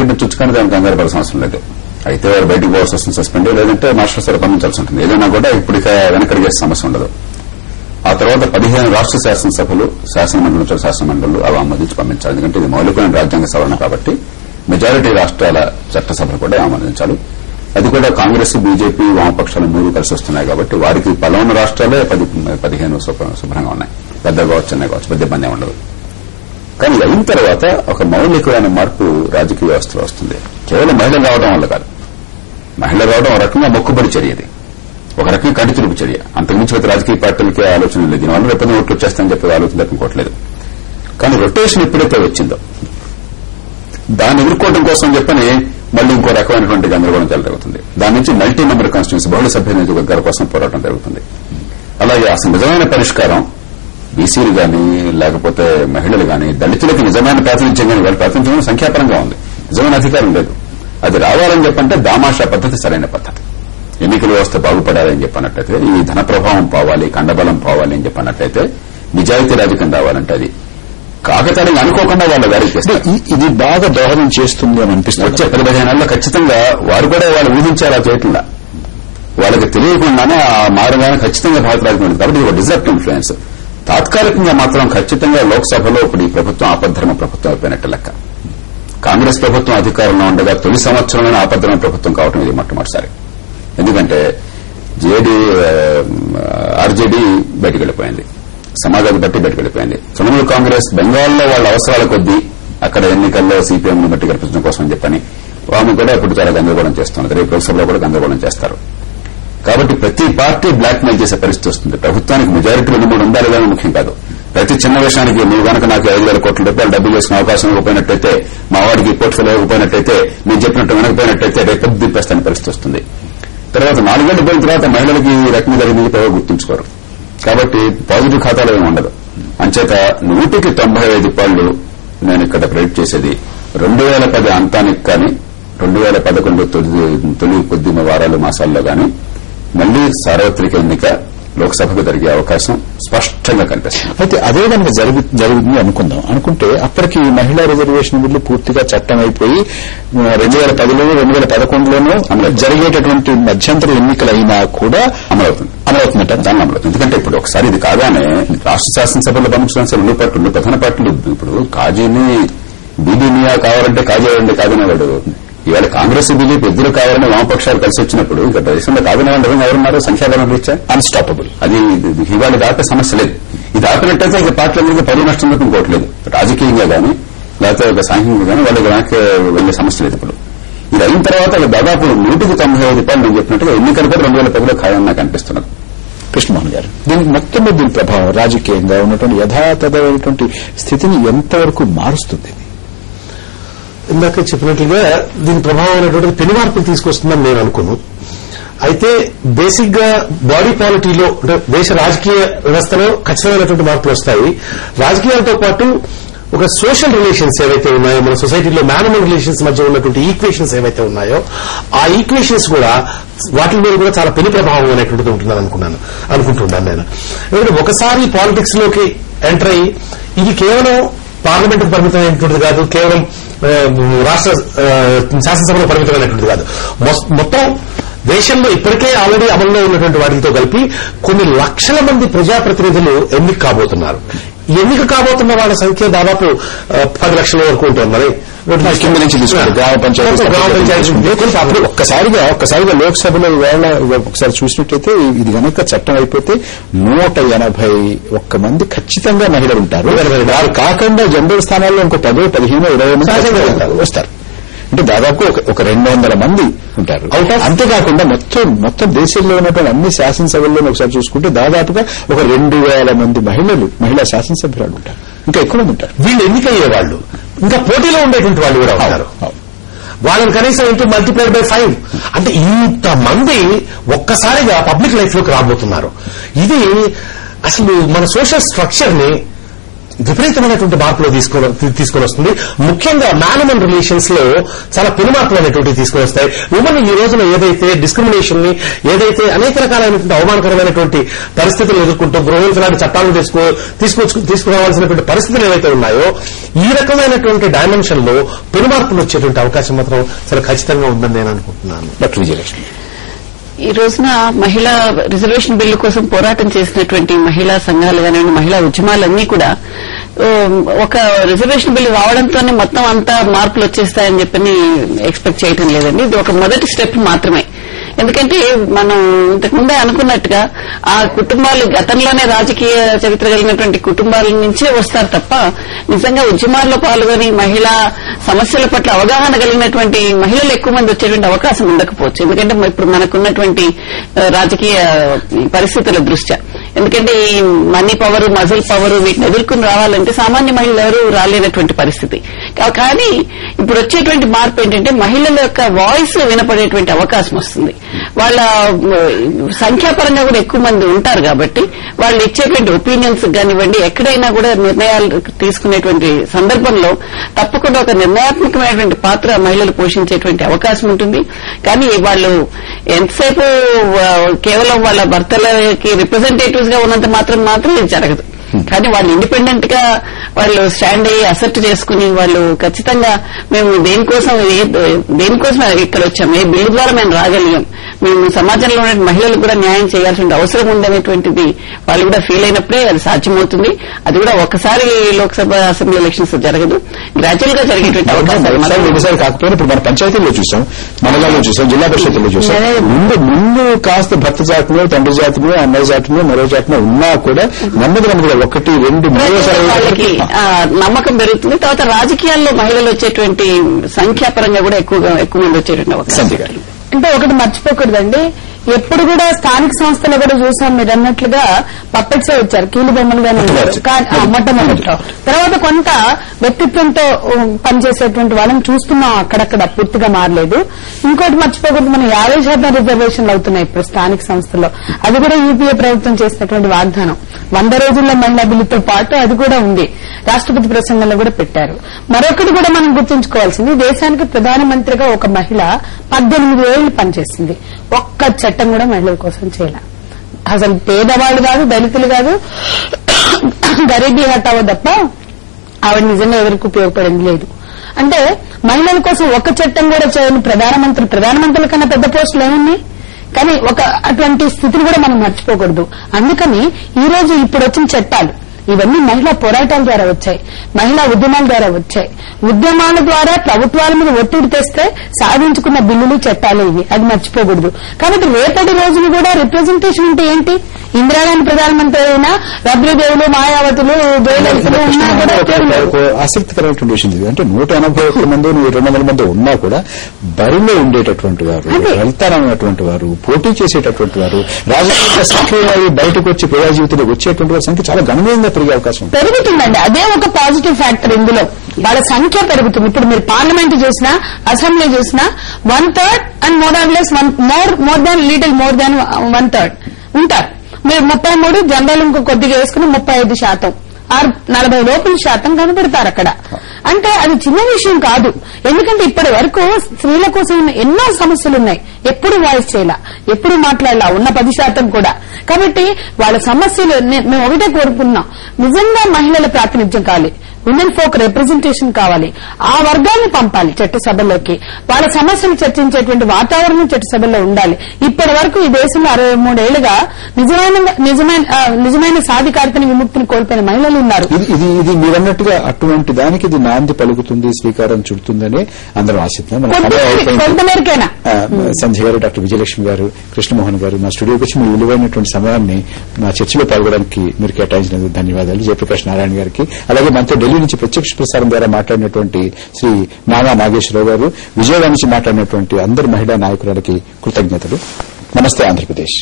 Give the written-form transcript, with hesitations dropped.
Certificate చుచ్చుకొని దానికి కంగారు పడాల్సిన అవసరం లేదు. అయితే వారు బయటకు పోవాల్సి వస్తుంది, సస్పెండ్, లేదంటే మాస్టర్ సార్ పంపించాల్సి ఉంటుంది. ఏదైనా కూడా ఇప్పటిక వెనకడిగే సమస్య ఉండదు. ఆ తర్వాత 15 రాష్ట్ర శాసనసభలు, శాసనమండళ్లు అవి ఆమోదించి పంపించాలి. ఎందుకంటే ఇది మౌలికమైన రాజ్యాంగ సవరణ కాబట్టి మెజారిటీ రాష్ట్రాల చట్టసభలు కూడా ఆమోదించాలి. అది కూడా కాంగ్రెస్, బీజేపీ, వామపక్షాలు 3 కలిసి వస్తున్నాయి కాబట్టి వారికి బలమైన రాష్ట్రాలే 15 శుభ్రంగా ఉన్నాయి. పెద్ద కావచ్చు, చిన్న కావచ్చు, పెద్ద ఇబ్బంది ఉండదు. కానీ అయిన తర్వాత ఒక మౌలికమైన మార్పు రాజకీయ వ్యవస్థలో వస్తుంది. కేవలం మహిళలు రావడం వల్ల కాదు. మహిళలు రావడం ఒక రకంగా మొక్కుబడి చర్యది, ఒక రకంగా కంటి తురుపు చర్య. అంతకుమించి ప్రతి రాజకీయ పార్టీలకే ఆలోచన లేదు. దీనివల్ల రేపు ఓట్లు వచ్చేస్తాయని చెప్పి ఆలోచన తప్పుకోవట్లేదు. కానీ రొటేషన్ ఎప్పుడైతే వచ్చిందో దాన్ని ఎదుర్కోవడం కోసం చెప్పని మళ్లీ ఇంకో రకమైనటువంటి గందరగోళం జరుగుతుంది. దాని నుంచి మల్టీ మెంబర్ కాన్స్టిట్యూన్సీ, బహుళ సభ్య నియోజకవర్గాల కోసం పోరాటం జరుగుతుంది. అలాగే అసలు నిజమైన పరిష్కారం బీసీలు గానీ, లేకపోతే మహిళలు గానీ, దళితులకు నిజమైన ప్రాతినిధ్యం గానీ, వాళ్ళ ప్రాతినిధ్యం సంఖ్యాపరంగా ఉంది, నిజమైన అధికారం లేదు. అది రావాలని చెప్పంటే దామాషా పద్దతి సరైన పద్దతి. ఎన్నికల వ్యవస్థ బాగుపడాలని చెప్పన్నట్లయితే, ఈ ధన ప్రభావం పోవాలి, కండబలం పోవాలి అని చెప్పన్నట్లయితే, నిజాయితీ రాజకీయం రావాలంటే అది కాకతాళంగా అనుకోకుండా వాళ్ళ గారికి చేస్తారు. ఇది బాగా దోహదం చేస్తుంది అని అనిపిస్తుంది. వచ్చే 15 నెలల్లో ఖచ్చితంగా వారు కూడా వాళ్ళు ఊహించే అలా చేయట్లా, వాళ్ళకి తెలియకుండానే ఆ మారగానే ఖచ్చితంగా భారత రాజకీయం ఉంటుంది. కాబట్టి ఇది డిజర్ట్ ఇన్ఫ్లుయెన్స్. తాత్కాలికంగా మాత్రం ఖచ్చితంగా లోక్సభలో ఇప్పుడు ఈ ప్రభుత్వం ఆపద్ధర్మ ప్రభుత్వం అయిపోయినట్టు లెక్క. కాంగ్రెస్ ప్రభుత్వం అధికారంలో ఉండగా తొలి సంవత్సరంలోనే ఆపద్ధర్మ ప్రభుత్వం కావడం ఇది మొట్టమొదటిసారి. ఎందుకంటే ఆర్జేడీ బయటకు వెళ్లిపోయింది, సమాజ్వాదీ పార్టీ బయటకు వెళ్లిపోయింది. తృణమూల్ కాంగ్రెస్ బెంగాల్లో వాళ్ళ అవసరాల కొద్దీ అక్కడ ఎన్నికల్లో సిపిఎంను బట్టి గెలిపించడం కోసం చెప్పని ఆమె కూడా ఇప్పుడు చాలా గందరగోళం చేస్తున్నారు. రేపు లోక్సభలో కూడా గందరగోళం చేస్తారు. కాబట్టి ప్రతి పార్టీ బ్లాక్ మెయిల్ చేసే పరిస్థితి వస్తుంది. ప్రభుత్వానికి మెజారిటీ 2-3 ఉండాలి కానీ ముఖ్యం కాదు. ప్రతి చిన్న విషయానికి నువ్వు కనుక నాకు 5,000 కోట్ల రూపాయలు డబ్బులు చేసుకునే అవకాశం ఇవ్వకపోయినట్టయితే, మా వాడికి పోర్ట్ఫోలియో ఇవ్వకపోయినట్టయితే, నేను చెప్పినట్టు వినకపోయినట్టయితే రేపు దింపేస్తాని పరిస్థితి వస్తుంది. తర్వాత 4 ఏళ్లు పోయిన తర్వాత మహిళలకి ఈ రకం జరిగింది గుర్తుంచుకోరు. కాబట్టి పాజిటివ్ ఖాతాలో ఏమి ఉండదు. అంచేత 100కి 95 రూపాయలు నేను ఇక్కడ ప్రెడిక్ట్ చేసేది 2010 అంతానికి కానీ 2011 తొలి కొద్ది వారాలు మాసాల్లో కానీ మళ్లీ సార్వత్రిక ఎన్నిక లోక్సభకు జరిగే అవకాశం స్పష్టంగా కనిపిస్తుంది. అయితే అదే కనుక జరుగుతుంది అనుకుంటే అప్పటికి మహిళా రిజర్వేషన్ బిల్లు పూర్తిగా చట్టం అయిపోయి 2010లోనూ 2011లోనూ జరిగేటటువంటి మధ్యంతర ఎన్నికలైనా కూడా అమలవుతుందట. దాన్ని అమలవుతుంది. ఎందుకంటే ఇప్పుడు ఒకసారి ఇది కాగానే రాష్ట్ర శాసనసభలో పంపించడానికి 2 పార్టీలు, ప్రధాన పార్టీలు ఇప్పుడు కాజీని బీబీమియా కావాలంటే కాజేయండి కాదనేవాడు. ఇవాళ కాంగ్రెస్, బీజేపీ ఇద్దరు కావాలని వామపక్షాలు కలిసి వచ్చినప్పుడు ఇక దేశంలో కాదనే వాళ్ళు ఎవరున్నారు? సంఖ్యాబలం రీత్యా అన్స్టాపబుల్. అది ఇవాళ దాకా సమస్య లేదు. ఇది ఆపినట్టయితే ఇక పార్టీలందరికీ పరువు నష్టం ఇంకోట్లేదు. రాజకీయంగా కానీ లేకపోతే ఒక సాంఘికంగా కానీ వాళ్ళకి వెనక్కి వెళ్లే సమస్య లేదు. ఇప్పుడు ఇది అయిన తర్వాత దాదాపు 100కి 95 రూపాయలు నేను చెప్పినట్టుగా ఎన్నికలు కూడా 2010లో ఖాయం నాకు అనిపిస్తున్నది. కృష్ణమోహన్ గారు, మొత్తంలో దీని ప్రభావం రాజకీయంగా ఉన్నటువంటి యథాతథమైనటువంటి స్థితిని ఎంతవరకు మారుస్తుంది? ఇందాక చెప్పినట్లుగా దీని ప్రభావం అనేటువంటిది పెను మార్పులు తీసుకొస్తుందని నేను అనుకోను. అయితే బేసిక్ గా బాడీ పాలిటీలో అంటే దేశ రాజకీయ వ్యవస్థలో ఖచ్చితమైనటువంటి మార్పులు వస్తాయి. రాజకీయాలతో పాటు ఒక సోషల్ రిలేషన్స్ ఏవైతే ఉన్నాయో, మన సొసైటీలో మ్యాన్ రిలేషన్స్ మధ్య ఉన్నటువంటి ఈక్వేషన్స్ ఏవైతే ఉన్నాయో ఆ ఈక్వేషన్స్ కూడా వాటి మీద కూడా చాలా పెను ప్రభావం అనేటువంటిది ఉంటుందని అనుకుంటున్నాను నేను. ఎందుకంటే ఒకసారి పాలిటిక్స్ లోకి ఎంటర్ అయ్యి ఇది కేవలం పార్లమెంట్ కు పరిమితమైనటువంటిది కాదు, కేవలం రాష్ట్ర శాసనసభలో పరిమితమైనటువంటిది కాదు, మొత్తం దేశంలో ఇప్పటికే ఆల్రెడీ అమల్లో ఉన్నటువంటి వాటితో కలిపి కొన్ని లక్షల మంది ప్రజాప్రతినిధులు ఎన్నిక కాబోతున్నారు. ఎన్నిక కాబోతున్న వాళ్ళ సంఖ్య దాదాపు 10 లక్షల వరకు ఉంటుంది. మరి కింద నుంచి తీసుకుంటారు గ్రామ పంచాయతీ. ఒక్కసారిగా లోక్సభలో ఇవాళ ఒకసారి చూసినట్లయితే ఇది కనుక చట్టం అయిపోతే 181 మంది ఖచ్చితంగా మహిళలు ఉంటారు. వారు కాకుండా జనరల్ స్థానాల్లో ఇంకో 10, 15, 20 మంది వస్తారు. అంటే దాదాపు ఒక 200 మంది ఉంటారు. అంతేకాకుండా మొత్తం దేశంలో ఉన్నటువంటి అన్ని శాసనసభల్లో ఒకసారి చూసుకుంటే దాదాపుగా ఒక 2,000 మంది మహిళా శాసనసభ్యురాలు ఉంటారు. ఇంకా ఎక్కువ మంది ఉంటారు. వీళ్ళు ఎన్నికయ్యే వాళ్ళు ఇంకా పోటీలో ఉండేటువంటి వాళ్ళు కూడా ఉంటారు. వాళ్ళని కనీసం ఇంటూ మల్టిప్లైడ్ బై 5 అంటే ఇంతమంది ఒక్కసారిగా పబ్లిక్ లైఫ్ లోకి రాబోతున్నారు. ఇది అసలు మన సోషల్ స్ట్రక్చర్ ని విపరీతమైనటువంటి మార్పులు తీసుకొని వస్తుంది. ముఖ్యంగా మ్యాన్ ఉమెన్ రిలేషన్స్ లో చాలా పెను మార్పులు అనేటువంటివి తీసుకొని వస్తాయి. ఉమెన్ ఈ రోజున ఏదైతే డిస్క్రిమినేషన్ ని, ఏదైతే అనేక రకాలైనటువంటి అవమానకరమైనటువంటి పరిస్థితులు ఎదుర్కొంటూ గృహహింస లాంటి చట్టాలను తీసుకురావాల్సినటువంటి పరిస్థితులు ఏవైతే ఉన్నాయో, ఈ రకమైనటువంటి డైమెన్షన్ లో పెను మార్పులు వచ్చేటువంటి అవకాశం మాత్రం చాలా ఖచ్చితంగా ఉందని నేను అనుకుంటున్నాను. డాక్టర్ విజయలక్ష్మి, ఈ రోజున మహిళా రిజర్వేషన్ బిల్లు కోసం పోరాటం చేసినటువంటి మహిళా సంఘాలు కానివ్వండి, మహిళా ఉద్యమాలన్నీ కూడా ఒక రిజర్వేషన్ బిల్లు రావడంతోనే మొత్తం అంతా మార్పులు వచ్చేస్తాయని చెప్పని ఎక్స్పెక్ట్ చేయడం లేదండి. ఇది ఒక మొదటి స్టెప్ మాత్రమే. ఎందుకంటే మనం ఇంతకుముందే అనుకున్నట్టుగా ఆ కుటుంబాలు గతంలోనే రాజకీయ చరిత్ర కలిగినటువంటి కుటుంబాల నుంచే వస్తారు తప్ప నిజంగా ఉద్యమాల్లో పాల్గొని మహిళా సమస్యల పట్ల అవగాహన కలిగినటువంటి మహిళలు ఎక్కువ మంది వచ్చేటువంటి అవకాశం ఉండకపోవచ్చు. ఎందుకంటే ఇప్పుడు మనకున్నటువంటి రాజకీయ పరిస్థితుల దృష్ట్యా. ఎందుకంటే ఈ మనీ పవర్, మజిల్ పవర్ వీటిని ఎదుర్కొని రావాలంటే సామాన్య మహిళలు ఎవరు రాలేనటువంటి పరిస్థితి. కానీ ఇప్పుడు వచ్చేటువంటి మార్పు ఏంటంటే మహిళల యొక్క వాయిస్ వినపడేటువంటి అవకాశం వస్తుంది. వాళ్ళ సంఖ్యాపరంగా కూడా ఎక్కువ మంది ఉంటారు కాబట్టి వాళ్ళు ఇచ్చేటువంటి ఒపీనియన్స్ కానివ్వండి, ఎక్కడైనా కూడా నిర్ణయాలు తీసుకునేటువంటి సందర్భంలో తప్పకుండా ఒక నిర్ణయాత్మకమైనటువంటి పాత్ర మహిళలు పోషించేటువంటి అవకాశం ఉంటుంది. కానీ వాళ్ళు ఎంతసేపు కేవలం వాళ్ళ భర్తలకి రిప్రజెంటేటివ్స్ గా ఉన్నంత మాత్రం ఇది జరగదు. కానీ వాళ్ళు ఇండిపెండెంట్ గా వాళ్ళు స్టాండ్ అయ్యి అసెప్ట్ చేసుకుని వాళ్ళు ఖచ్చితంగా మేము దేనికోసం ఇక్కడ వచ్చాం, ఏ బిల్లు ద్వారా మేము రాగలిగాం, మేము సమాజంలో ఉన్న మహిళలకు కూడా న్యాయం చేయాల్సిన అవసరం ఉందనేటువంటిది వాళ్ళు కూడా ఫీల్ అయినప్పుడే అది సాధ్యమవుతుంది. అది కూడా ఒకసారి లోక్సభ అసెంబ్లీ ఎలక్షన్స్ జరగదు, గ్రాడ్యువల్ గా జరిగేటువంటి అవకాశాలు. కాకపోతే ఇప్పుడు మన పంచాయతీల్లో చూసాం, మండలాల్లో చూసాం, జిల్లా పరిషత్తుల్లో చూసాం. ముందు కాస్త భర్త జాతిలో, తండ్రి జాతిలో, అన్నయ్య జాతిలో, మరో జాతిలో ఉన్నా కూడా నెమ్మదిగా 1, 2, 3 వాళ్ళకి నమ్మకం పెరుగుతుంది. తర్వాత రాజకీయాల్లో మహిళలు వచ్చేటువంటి సంఖ్యాపరంగా కూడా ఎక్కువ మంది వచ్చేటువంటి అవకాశం. అంటే ఒకటి మర్చిపోకూడదండి, ఎప్పుడు కూడా స్థానిక సంస్థలో కూడా చూసాం మీరు అన్నట్లుగా పప్పెట్సే వచ్చారు, కీలు బొమ్మలుగానే మొట్టమొదటిలో. తర్వాత కొంత వ్యక్తిత్వంతో పనిచేసేటువంటి వాళ్ళని చూస్తున్నాం, అక్కడక్కడ పూర్తిగా మారలేదు. ఇంకోటి మర్చిపోకూడదు, మనం 50% రిజర్వేషన్లు అవుతున్నాయి ఇప్పుడు స్థానిక సంస్థల్లో. అది కూడా యూపీఏ ప్రభుత్వం చేసినటువంటి వాగ్దానం. 100 రోజుల్లో మహిళా బిల్లుతో పాటు అది కూడా ఉంది, రాష్ట్రపతి ప్రసంగంలో కూడా పెట్టారు. మరొకటి కూడా మనం గుర్తుంచుకోవాల్సింది, దేశానికి ప్రధానమంత్రిగా ఒక మహిళ 18 ఏళ్లు పనిచేసింది. ఒక్క చట్టం కూడా మహిళల కోసం చేయాలి. అసలు పేదవాళ్ళు కాదు, దళితులు కాదు, గరీబీ హటావో తప్ప ఆవిడ నిజంగా ఎవరికి ఉపయోగపడింది లేదు. అంటే మహిళల కోసం ఒక్క చట్టం కూడా చేయని ప్రధానమంత్రుల కన్నా పెద్ద పోస్టులు ఏమున్నాయి? కానీ అటువంటి స్థితిని కూడా మనం మర్చిపోకూడదు. అందుకని ఈ రోజు ఇప్పుడు వచ్చిన చట్టాలు ఇవన్నీ మహిళా పోరాటాల ద్వారా వచ్చాయి, మహిళా ఉద్యమాల ద్వారా వచ్చాయి. ఉద్యమాల ద్వారా ప్రభుత్వాల మీద ఒత్తిడి తెస్తే సాధించుకున్న బిల్లులు, చట్టాలు ఇవి, అది మర్చిపోకూడదు. కాబట్టి రేపటి రోజున కూడా రిప్రజెంటేషన్ అంటే ఏంటి? ఇందిరాగాంధీ ప్రధానమంత్రి అయినా రబ్రీదేవులు, మాయావతులు, జయలలితలు ఉన్నా కూడా ఆసక్తికరమైనటువంటి విషయం ఇది. అంటే 181 మంది 200 మంది ఉన్నా కూడా బరిలో ఉండేటటువంటి వారు, వెళ్తారన్నటువంటి వారు, పోటీ చేసేటటువంటి వారు, రాజకీయ సక్రియ బయటకు వచ్చి ప్రజా జీవితంలో వచ్చేటువంటి వారి సంఖ్య చాలా గణనీయంగా పెరిగే అవకాశం పెరుగుతుందండి. అదే ఒక పాజిటివ్ ఫ్యాక్టర్ ఇందులో. వాళ్ళ సంఖ్య పెరుగుతుంది. ఇప్పుడు మీరు పార్లమెంట్ చూసినా, అసెంబ్లీ చూసినా 1/3 and more than little more than 1/3 ఉంటారు. మీరు 33 జనరల్ ఇంకో కొద్దిగా వేసుకుని 35% 40 లోపల శాతం కనబడతారు అక్కడ. అంటే అది చిన్న విషయం కాదు. ఎందుకంటే ఇప్పటి వరకు స్త్రీల కోసం ఎన్నో సమస్యలున్నాయి, ఎప్పుడు వాయిస్ చేయాల, ఎప్పుడు మాట్లాడాల, ఉన్న 10% కూడా. కాబట్టి వాళ్ళ సమస్యలు మేము ఒకటే కోరుకున్నాం, నిజంగా మహిళల ప్రాతినిధ్యం కావాలి, ఉమెన్ ఫోక్ రిప్రజెంటేషన్ కావాలి, ఆ వర్గాన్ని పంపాలి చట్టసభల్లోకి, వాళ్ళ సమస్యలు చర్చించేటువంటి వాతావరణం చట్టసభల్లో ఉండాలి. ఇప్పటి వరకు ఈ దేశంలో 63 ఏళ్లుగా నిజమైన సాధికారతని, విముక్తిని కోల్పోయిన మహిళలు ఉన్నారు. ఇది మీరన్నట్టుగా అటువంటి దానికి ఇది నాంది పలుకుతుంది, శ్రీకారం చుడుతుందని అందరం ఆశిస్తున్నాం. కొంతమేరకైనా సంధ్య గారు, డాక్టర్ విజయలక్ష్మి గారు, కృష్ణమోహన్ గారు మా స్టూడియోకి వచ్చి మీ విలువైనటువంటి సమయాన్ని మా చర్చలో పాల్గొనడానికి మీరు కేటాయించినందుకు ధన్యవాదాలు. జయప్రకాష్ నారాయణ గారికి, అలాగే మనతో ఢిల్లీ నుంచి ప్రత్యక్ష ప్రసారం ద్వారా మాట్లాడినటువంటి శ్రీ నామా నాగేశ్వరరావు గారు, విజయవాడ నుంచి మాట్లాడినటువంటి అందరు మహిళా నాయకురాలకి కృతజ్ఞతలు. నమస్తే ఆంధ్రప్రదేశ్.